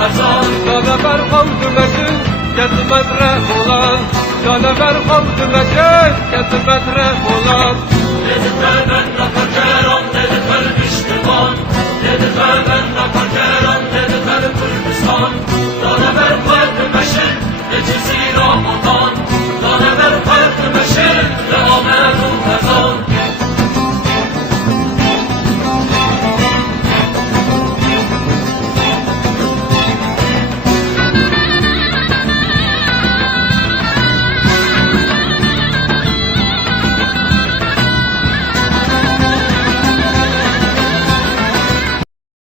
Canavar qavd məcün, kəsmət rəh olan. Canavar qavd məcün, kəsmət rəh olan. Dedi təbən rəfə kəram, dedi təlb iştiban Dedi təbən rəfə kəram, dedi təlb Kürdistan Canavar qavd məcün, necisi ramatan